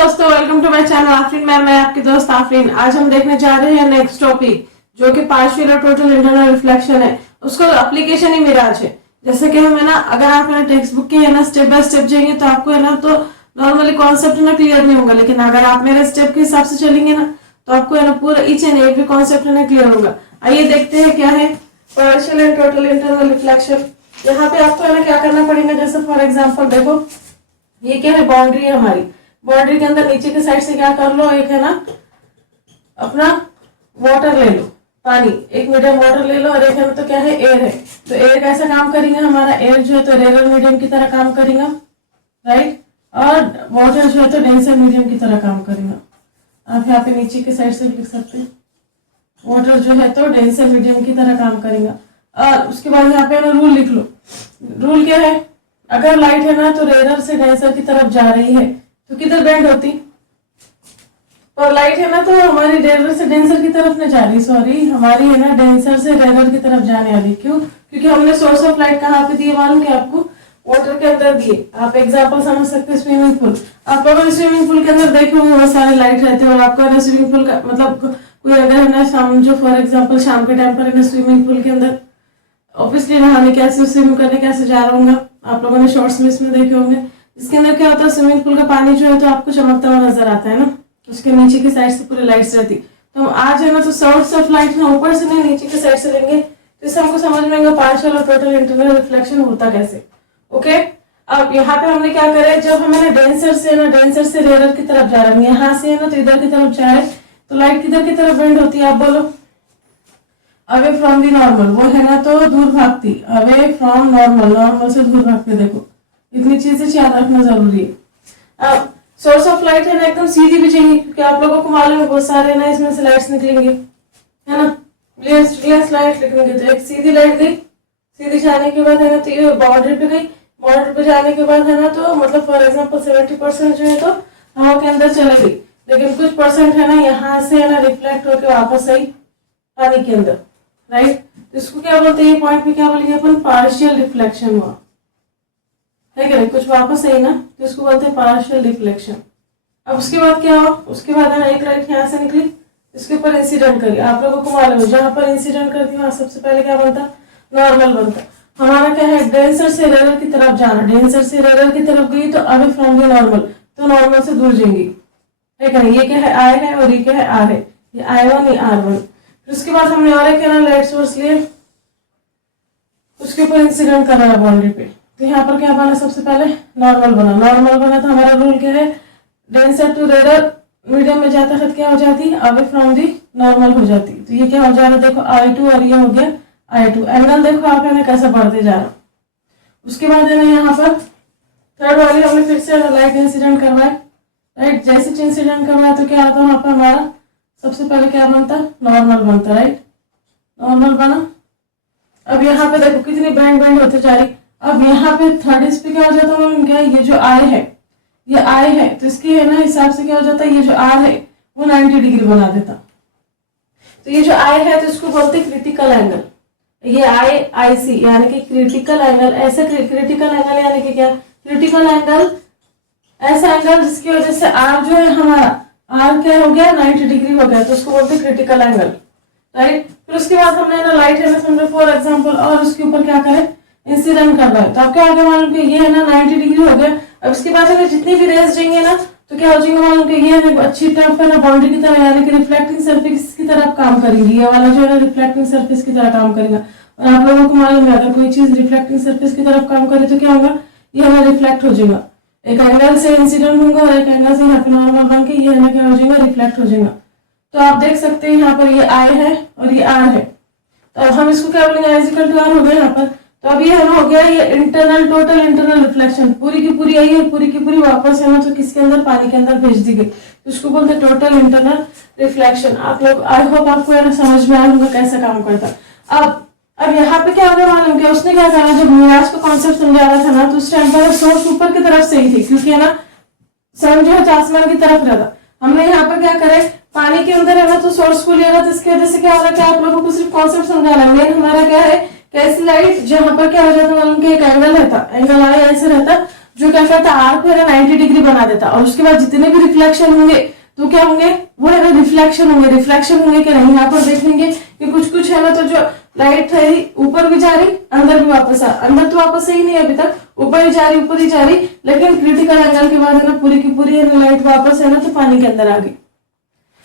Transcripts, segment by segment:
दोस्तों, welcome to my channel Afreen मैं आपकी दोस्त आफरीन। आज हम देखने जा रहे हैं नेक्स्ट टॉपिक जो कि पार्शियल और टोटल इंटरनल रिफ्लेक्शन है। उसको एप्लीकेशन ही मिराज है। जैसे कि हमें ना, अगर आप है ना टेक्स्ट बुक के है ना स्टेप बाय स्टेप जाएंगे तो आपको है ना तो नॉर्मली कॉन्सेप्ट ना क्लियर नहीं होगा, लेकिन अगर आप मेरे स्टेप के हिसाब से चलेंगे ना तो आपको है ना पूरा ईच एंड एवरी कॉन्सेप्ट है ना क्लियर होगा। आइए देखते हैं क्या है partial and total internal reflection. यहाँ पे आपको है ना क्या करना पड़ेगा। जैसे फॉर एग्जाम्पल देखो, ये क्या है, बाउंड्री है हमारी। बाउंड्री के अंदर नीचे के साइड से क्या कर लो, एक है ना अपना वाटर ले लो, पानी, एक मीडियम वाटर ले लो, और एक है ना तो क्या है, एयर है। तो एयर कैसा काम करेगा हमारा, एयर जो है तो रेयर मीडियम की तरह काम करेगा, राइट, और वाटर जो है तो डेंसर मीडियम की तरह काम करेगा। आप यहाँ पे नीचे के साइड से लिख सकते हैं, वाटर जो है तो डेंसर मीडियम की तरह काम करेगा। और उसके बाद यहाँ पे ना रूल लिख लो। रूल क्या है, अगर लाइट है ना तो रेयर से डेंसर की तरफ जा रही है तो किधर बेंड होती, और लाइट है ना तो हमारी रेयर से डेंसर की तरफ न जा रही, सॉरी हमारी है ना डेंसर से रेयर की तरफ जाने वाली। क्यों? क्योंकि हमने सोर्स ऑफ लाइट कहाँ पे दिए मालूम क्या आपको, वाटर के अंदर दिए। आप एग्जांपल समझ सकते हैं, स्विमिंग पूल। आप अगर स्विमिंग पूल के अंदर देखे होंगे बहुत सारे लाइट रहते हैं, और आपको है ना स्विमिंग पूल का मतलब कोई अगर है ना शाम, जो फॉर एग्जाम्पल शाम के टाइम पर है ना स्विमिंग पूल के अंदर ऑब्वियसली नहाने कैसे, स्विम करने कैसे जा रहा होगा, आप लोगों ने शॉर्ट्स में इसमें देखे होंगे। इसके अंदर क्या होता है, स्विमिंग पूल का पानी जो है तो आपको चमकता हुआ नजर आता है ना, उसके नीचे की साइड से पूरी लाइट्स रहती। तो हम आज है ना तो सोर्स ऑफ लाइट ना ऊपर से नहीं नीचे की साइड से लेंगे, तो इससे हमको समझ में आएगा पार्शियल और टोटल इंटरनल रिफ्लेक्शन होता कैसे। ओके, अब यहाँ पे हमने क्या करे, जब हमें ना डेंसर से रेयर की तरफ जा रहा है, यहाँ से है ना तो इधर की तरफ जा रहे, तो लाइट किधर की तरफ बेंड होती है, आप बोलो, अवे फ्रॉम दी नॉर्मल। वो है ना तो दूर भागती, अवे फ्रॉम नॉर्मल, नॉर्मल से दूर भागती। देखो इतनी चीजें याद रखना जरूरी है। अब सोर्स ऑफ लाइट है ना एकदम सीधी भी चाहिए, क्योंकि आप लोगों को मालूम है बहुत सारे ना इसमें से लाइट्स निकलेंगे, है ना, ग्लेंस लाइट निकलेंगे। तो एक सीधी लाइट गई, सीधी जाने के बाद है ना तो ये बाउंड्री पे गई, बाउंड्री पे जाने के बाद है ना तो मतलब फॉर एग्जाम्पल 70% जो है तो हवा के अंदर चले गई, लेकिन कुछ परसेंट है ना यहाँ से है ना रिफ्लेक्ट होकर वापस आई पानी के अंदर, राइट। तो इसको क्या बोलते हैं, ये पॉइंट पे क्या बोलेंगे अपन, पार्शियल रिफ्लेक्शन हुआ है क्या, कुछ वापस आई ना, तो इसको बोलते हैं पार्शियल रिफ्लेक्शन। अब उसके बाद क्या हुआ, उसके बाद है ना एक लाइट यहाँ से निकली, इसके ऊपर इंसिडेंट करी। आप लोगों को मालूम है जहां पर इंसिडेंट करती है वहां सबसे पहले क्या बनता, नॉर्मल बनता। हमारा क्या है, डेंसर से रेयर की तरफ जाना, डेंसर से रेयर की तरफ गई तो अवे फ्रॉम द नॉर्मल, तो नॉर्मल से दूर जाएंगी, ठीक है। ये क्या है, आई है, और ये क्या है, आर है, ये I1 ये R1। उसके बाद हमने और एक लाइट सोर्स लिए, उसके ऊपर इंसिडेंट कर रहा है बाउंड्री पे, तो यहाँ पर क्या बना, सबसे पहले नॉर्मल बना। नॉर्मल बना तो हमारा रूल क्या है, डेंसर टू रेयर मीडियम में जाता है क्या हो जाती, अवे फ्रॉम दी नॉर्मल हो जाती। तो ये क्या हो जा रहा है, देखो I2 और ये हो गया I2। एंगल देखो आप है ना कैसे बढ़ते जा रहा। उसके बाद है ना यहाँ पर थर्ड वाली हमने फिर से लाइट इंसिडेंट करवाए, राइट। जैसे इंसिडेंट करवाया तो क्या आता है वहां पर हमारा सबसे पहले क्या बनता, नॉर्मल बनता, राइट, नॉर्मल बना। अब यहाँ पे देखो कितनी बैंड होते जा रही। अब यहाँ पे थर्ड इस पे क्या हो जाता है, क्या ये जो आई है, ये आई है तो इसकी है ना हिसाब से क्या हो जाता है, ये जो आर है वो 90 डिग्री बना देता। तो ये जो आई है तो इसको बोलते क्रिटिकल एंगल। ये आई सी यानी कि क्रिटिकल एंगल। ऐसे क्रिटिकल एंगल यानी कि क्या, क्रिटिकल एंगल ऐसा एंगल जिसकी वजह से आर जो है हमारा, आर क्या हो गया, 90 डिग्री हो गया, तो उसको बोलते क्रिटिकल एंगल, राइट। फिर उसके बाद हमने ना लाइट है ना समझो फॉर एग्जांपल, और उसके ऊपर क्या करें, इंसिडेंट कर रहा है, तो आप क्या आगे मालूम कि ये है ना 90 डिग्री हो गया। अब इसके बाद अगर जितनी भी रेज जाएंगे ना तो क्या हो जाएंगे मालूम कि ये अच्छी तरफ है ना बाउंड्री की तरह यानी कि रिफ्लेक्टिंग सरफेस की तरफ काम करेंगी। ये वाला जो है ना रिफ्लेक्टिंग सरफेस की तरह काम करेगा। और आप लोगों को मालूम है अगर कोई चीज रिफ्लेक्टिंग सरफेस की तरफ काम करे तो क्या होगा, ये हमें रिफ्लेक्ट हो जाएगा। एक एंगल से इंसिडेंट होगा और एक एंगल से यहाँ पे नॉर्मल बन के ये है ना क्या हो जाएगा, रिफ्लेक्ट हो जाएगा। तो आप देख सकते हैं यहाँ पर ये आई है और ये आर है, तो अब हम इसको क्या बोलेंगे, I = R हो गया यहाँ पर। तो अब ये हो गया ये इंटरनल टोटल इंटरनल रिफ्लेक्शन, पूरी की पूरी आई है, पूरी की पूरी वापस है ना तो किसके अंदर, पानी के अंदर भेज दी गई, तो उसको बोलते हैं टोटल इंटरनल रिफ्लेक्शन। आप लोग आई होप आपको समझ में आया होगा कैसे काम करता। अब यहाँ पे क्या हो गया मालूम क्या, उसने क्या कहा, जब मिराज का कॉन्सेप्ट समझा रहा था ना तो उस टाइम पर सोर्स ऊपर की तरफ से ही थी, क्योंकि है ना सन जो है आसमान की तरफ रहता। हमने यहाँ पर क्या करे, पानी के अंदर है ना तो सोर्स को लिया था, तो इसकी वजह से क्या हो रहा है, आप लोगों को सिर्फ कॉन्सेप्ट समझाना है। मेन हमारा क्या है, कैसी लाइट जहाँ पर क्या हो जाता है मालूम कि एक एंगल रहता, एंगल आया ऐसे रहता, जो क्या करता है आर्क को है ना 90 डिग्री बना देता, और उसके बाद जितने भी रिफ्लेक्शन होंगे तो क्या होंगे, वो है ना रिफ्लेक्शन होंगे कि नहीं। यहाँ पर देखेंगे कि कुछ कुछ है ना, तो जो लाइट है ऊपर भी जा रही, अंदर भी वापस अंदर तो वापस ही नहीं अभी तक, ऊपर ही जा रही, लेकिन क्रिटिकल एंगल के बाद है ना पूरी की पूरी है ना लाइट वापस है ना तो पानी के अंदर आ गई।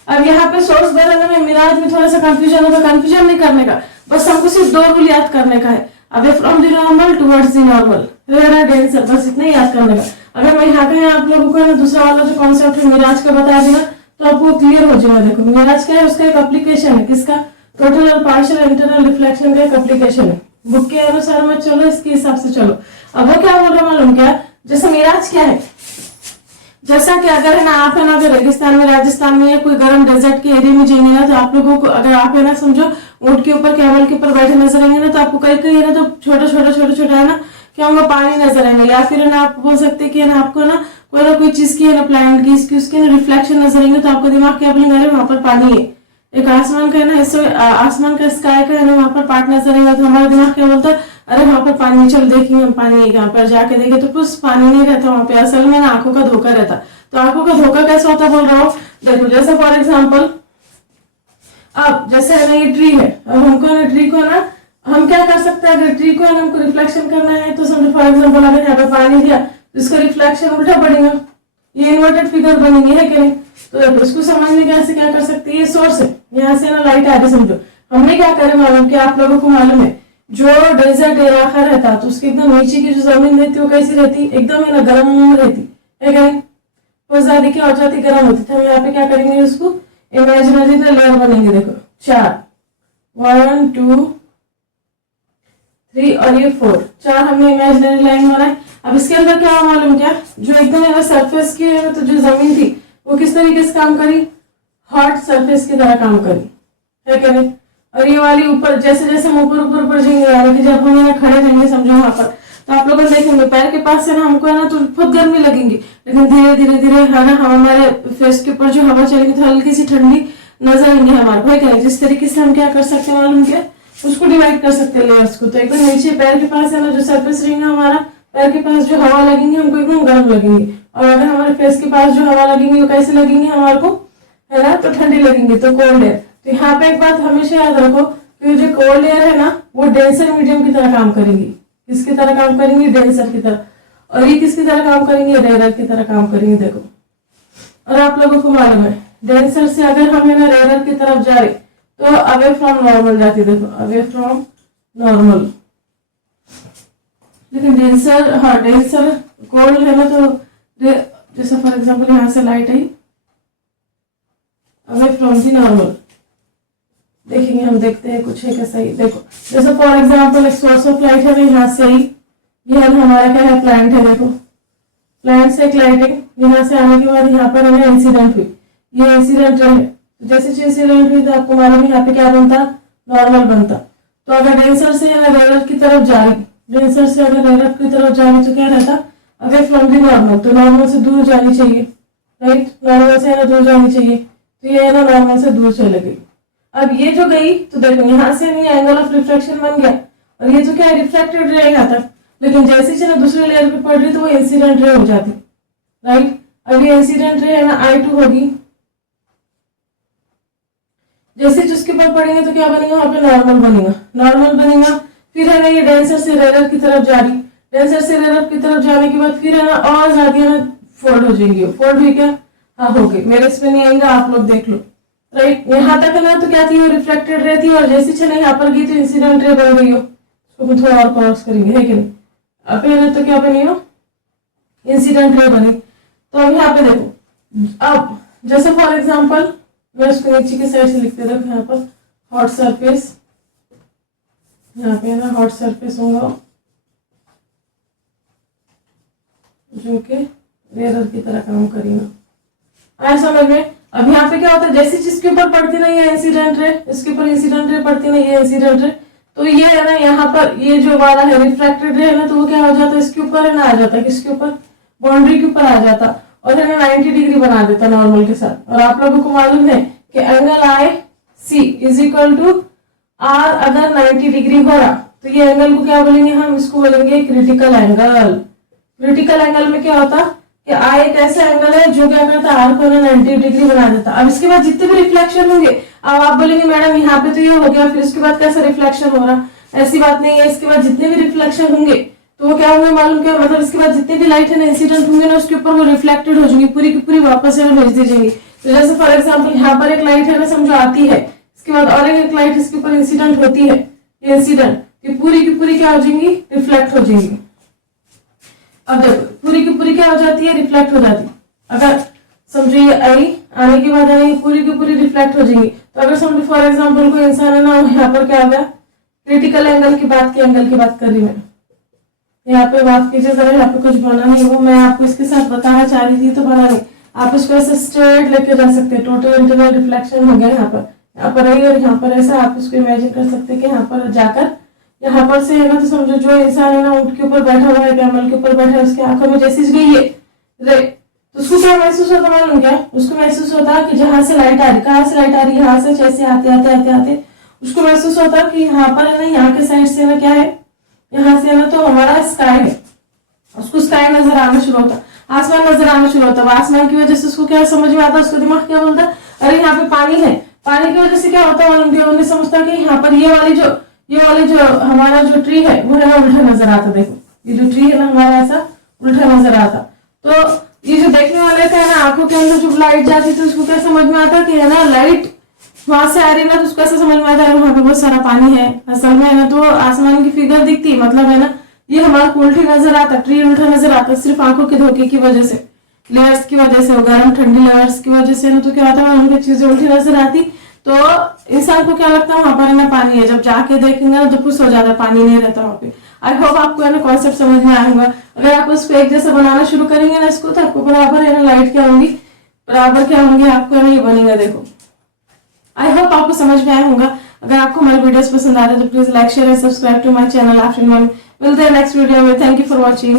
अब यहाँ पे सोर्स बनाने में मिराज में थोड़ा सा कंफ्यूजन होगा, कंफ्यूजन नहीं करने का, बस हमको सिर्फ 2 रूल याद करने का है, away from the normal towards the normal, rare denser, बस इतना ही याद करने का। अगर मैं यहाँ पे आप लोगों को ना दूसरा वाला जो कॉन्सेप्ट है मिराज का बता दिया तो आपको क्लियर हो जाएगा। देखो मिराज क्या है, उसका एक एप्लीकेशन है, किसका, टोटल और पार्शियल इंटरनल रिफ्लेक्शन का एक एप्लीकेशन है। बुक के अनुसार मत चलो, इसके हिसाब से चलो। अब वो क्या बोल रहा मालूम क्या, जैसे मिराज क्या है, जैसा कि अगर है ना आप है ना अगर रेगिस्तान में, राजस्थान में या कोई गर्म डेजर्ट के एरिया में जाएंगे ना, तो आप लोगों को अगर आप है ना समझो ऊंट के ऊपर कैमल के ऊपर बैठे नजर आएंगे ना, तो आपको कहीं कहीं है ना तो छोटा है ना क्या होगा, पानी नजर आएंगे, या फिर है ना आप बोल सकते हैं कि है ना आपको ना कोई चीज की है ना प्लांट की इसकी उसके ना रिफ्लेक्शन नजर आएंगे, तो आपको दिमाग क्या बोलेंगे, अरे वहां पर पानी है। एक आसमान का है ना, इससे आसमान का स्काई का है ना वहां पर पार्ट नजर आएगा, तो हमारा दिमाग क्या बोलता है, अरे वहां पर पानी, चल देखेंगे हम पानी है यहाँ पर, जाके देखे तो कुछ पानी नहीं रहता वहां पे, असल में ना आंखों का धोखा रहता। तो आंखों का धोखा कैसे होता बोल रहा हूँ, देखो जैसे फॉर एग्जाम्पल अब जैसे है ना ये ट्री है, अब हमको ना ट्री को ना हम क्या कर सकते हैं, अगर ट्री को ना हमको रिफ्लेक्शन करना है तो समझो फॉर एग्जाम्पल अगर यहाँ पे पानी दिया तो इसका रिफ्लेक्शन उल्टा पड़ेगा, ये इन्वर्टेड फिगर बनेगी है कि नहीं। तो इसको समझने के से क्या कर सकते हैं, ये सोर्स है, यहाँ से ना लाइट आ रही, समझो हमने क्या करे मालूम कि आप लोगों को मालूम है जो डेजर्ट इलाका रहता तो उसके एकदम नीचे की जो जमीन रहती वो कैसी रहती, एकदम है ना गर्म रहती है कि नहीं, बहुत ज्यादा क्या हो जाती, गर्म होती। हम यहाँ पे क्या करेंगे, उसको इमेजिनरी लेयर बनेंगे, देखो 4 1 2 3 और ये 4 4 हमने इमेजिनरी लाइन बनाए। अब इसके अंदर क्या मालूम क्या, जो एकदम है सरफेस की है तो जो जमीन थी वो किस तरीके से काम करी, हॉट सरफेस की तरह काम करी है क्या नहीं। और ये वाली ऊपर जैसे जैसे हम ऊपर जाएंगे, जब हम यहाँ खड़े रहेंगे समझो वहां पर, तो आप लोग देखेंगे पैर के पास से ना हमको है ना तो बहुत गर्मी लगेगी, लेकिन धीरे धीरे है ना हमारे फेस के ऊपर जो हवा चलेगी तो हल्की सी ठंडी नजर आएंगे हमारे को, क्या जिस तरीके से हम क्या कर सकते हैं मालूम क्या, उसको डिवाइड कर सकते हैं लेयर्स को। तो एकदम नीचे पैर के पास है ना जो सरफेस रहेगा हमारा, पैर के पास जो हवा लगेंगी हमको एकदम गर्म लगेंगी, और अगर हमारे फेस के पास जो हवा लगेंगी वो कैसे लगेंगी हमारे को, है ना तो ठंडी लगेंगी, तो कोल्ड एयर। तो यहाँ पे एक बात हमेशा याद रखो कि जो कोल्ड एयर है ना वो डेंसर मीडियम की तरह काम करेंगी, किसकी तरह काम करेंगी, डेंसर की तरह, और ये किसकी तरह काम करेंगे, रेयर की तरह काम करेंगे। देखो और आप लोगों को मालूम है डेंसर से अगर हम है ना रेयर की तरफ जा रहे तो अवे फ्रॉम नॉर्मल जाती, देखो अवे फ्रॉम नॉर्मल, लेकिन डेंसर, हाँ डेंसर कोल्ड है ना तो जैसे फॉर एग्जाम्पल यहाँ से light I away from the normal, देखेंगे हम देखते हैं कुछ है कैसा ही। देखो जैसे फॉर एग्जाम्पल एक सोर्स ऑफ लाइट है यहाँ से ही, ये हमारा क्या है प्लांट है, देखो प्लांट से एक लाइटिंग यहाँ से आने के बाद यहाँ पर हमें इंसिडेंट हुई, ये इंसिडेंट है, जैसे इंसिडेंट हुई तो आपको मालूम यहाँ पे क्या बनता, नॉर्मल बनता। तो अगर डेंसर से है ना रेयर की तरफ जा रही, डेंसर से अगर रेयर की तरफ जा रही तो क्या रहता, अवे फ्रॉम दी नॉर्मल, तो नॉर्मल से दूर जानी चाहिए, राइट, नॉर्मल से है ना दूर जानी चाहिए, तो ये है ना नॉर्मल से दूर चले गई। अब ये जो गई तो देखो यहाँ से नहीं एंगल ऑफ रिफ्लेक्शन बन गया, और ये जो क्या है रिफ्लेक्टेड रे यहाँ तक, लेकिन जैसे ही ना दूसरे लेयर पे पड़ रही तो वो इंसिडेंट रे हो जाती, राइट। अब ये इंसिडेंट रे है ना I2 होगी, जैसे जिसके ऊपर पड़ेंगे तो क्या बनेगा, वहां पे नॉर्मल बनेगा। फिर है ना ये डेंसर से रेयर की तरफ जा रही, डेंसर से रेयर की तरफ जाने के बाद फिर है ना और ज्यादा ना फोल्ड हो जाएंगी, फोल्ड हुई क्या, हाँ हो गई, मेरे इसमें नहीं आएगा आप लोग देख लो, राइट। यहाँ तक है ना तो क्या थी वो रिफ्लेक्टेड रे थी, और जैसे चले यहाँ पर गई तो इंसिडेंट रे बन गई हो, उसको थोड़ा और क्रॉस करेंगे है कि नहीं, अब है ना तो क्या बनी हो, इंसिडेंट रे बनी। तो अब यहाँ पे देखो, अब जैसे फॉर एग्जाम्पल मैं उसको नीचे की साइड से लिखते देखो यहाँ पर हॉट सरफेस, यहाँ पे ना हॉट सरफेस होगा जो कि रेयर की तरह काम करेगा, आया समझ में। अब यहाँ पे क्या होता है, जैसी चीज के ऊपर पड़ती नहीं है इंसिडेंट रे, इसके ऊपर इंसिडेंट रे पड़ती नहीं है इंसिडेंट रे, तो ये है ना यहाँ पर ये जो वाला है रिफ्लेक्टेड रे है ना, तो वो क्या हो जाता है इसके ऊपर है ना आ जाता है, किसके ऊपर, बाउंड्री के ऊपर आ जाता, और है ना 90 डिग्री बना देता नॉर्मल के साथ। और आप लोगों को मालूम है कि angle I C is equal to R, अगर 90 डिग्री हो रहा तो ये एंगल को क्या बोलेंगे हम, इसको बोलेंगे क्रिटिकल एंगल, क्रिटिकल एंगल में क्या होता कि आई एक ऐसा एंगल है जो क्या करता है, आर को 90 डिग्री बना देता। अब इसके बाद जितने भी रिफ्लेक्शन होंगे, अब आप बोलेंगे मैडम यहाँ पे तो ये हो गया, फिर उसके बाद कैसा रिफ्लेक्शन हो रहा, ऐसी बात नहीं है। इसके बाद जितने भी रिफ्लेक्शन होंगे तो वो क्या होंगे मालूम क्या, मतलब इसके बाद जितने भी लाइट है ना इंसिडेंट होंगे ना, उसके ऊपर वो रिफ्लेक्टेड हो जाएंगी, पूरी की पूरी वापस से भेज दी जाएंगी। तो जैसे फॉर एग्जाम्पल यहाँ पर एक लाइट है ना समझो आती है, इसके बाद और एक लाइट इसके ऊपर इंसिडेंट होती है, ये इंसिडेंट ये पूरी की पूरी क्या हो जाएंगी, रिफ्लेक्ट हो जाएंगी। अब देखो पूरी की पूरी क्या हो जाती है, रिफ्लेक्ट हो जाती है। अगर समझो ये आई आने के बाद आने पूरी की पूरी रिफ्लेक्ट हो जाएंगी। तो अगर समझो फॉर एग्जाम्पल कोई इंसान है ना, यहाँ पर क्या आ गया, क्रिटिकल एंगल की बात कर रही मैं, यहाँ पे माफ कीजिए जरा, यहाँ पे कुछ बना नहीं, वो मैं आपको इसके साथ बताना चाह रही थी तो बना नहीं। आप इसको ऐसे स्ट्रेट लेके जा सकते हैं, टोटल इंटरनल रिफ्लेक्शन हो गया यहाँ पर आई और यहाँ पर ऐसा आप इसको इमेजिन कर सकते हैं कि यहाँ पर जाकर यहाँ पर से है ना, तो समझो जो इंसान है ना ऊँट के ऊपर बैठा हुआ है, कैमल के ऊपर बैठा है, उसकी आंखों में जैसी गई है रे, तो उसको क्या महसूस होता मालूम क्या, उसको महसूस होता कि जहां से लाइट आ रही, कहाँ से लाइट आ रही, यहाँ से जैसे आते आते आते आते उसको महसूस होता कि यहाँ पर है ना, यहाँ के साइड से ना क्या है, यहाँ से ना तो हमारा स्काई है, उसको स्काई नजर आना शुरू होता, आसमान नजर आना शुरू होता। आसमान की वजह से उसको क्या समझ में आता, उसका दिमाग क्या बोलता, अरे यहाँ पे पानी है, पानी की वजह से क्या होता है उन्हें समझता कि यहाँ पर ये वाली जो हमारा जो ट्री है वो है ना उल्टा नजर आता। देखो ये जो ट्री है ना हमारा ऐसा उल्टा नजर आता। तो ये जो देखने वाले का है ना, आंखों के अंदर जब लाइट जाती तो उसको क्या समझ में आता कि है ना लाइट वहां से आ रही ना, तो उसको ऐसा समझ में आता है वहां पे बहुत सारा पानी है। असल में है ना तो आसमान की फिगर दिखती, मतलब है ना ये हमारा उल्टी नजर आता, ट्री उल्टा नजर आता, सिर्फ आंखों के धोखे की वजह से, लेयर्स की वजह से, गर्म ठंडी लेयर्स की वजह से ना, तो क्या होता है उनकी चीजें उल्टी नजर आती। तो इंसान को क्या लगता है वहां पर ना पानी है, जब जाके देखेंगे ना तो खुश हो जाता है, पानी नहीं रहता वहां पे। आई होप आपको है ना कॉन्सेप्ट समझ में आया होगा। अगर आप उसको एक जैसा बनाना शुरू करेंगे ना इसको, तो आपको बराबर है ना लाइट क्या होंगी, बराबर क्या होंगी, आपको नहीं बनेगा। देखो आई होप आपको समझ में आया होगा। अगर आपको हमारे वीडियोस पसंद आ रहे हैं तो please like share and subscribe to my channel afternoon. मिलते हैं नेक्स्ट वीडियो में। Thank you for watching.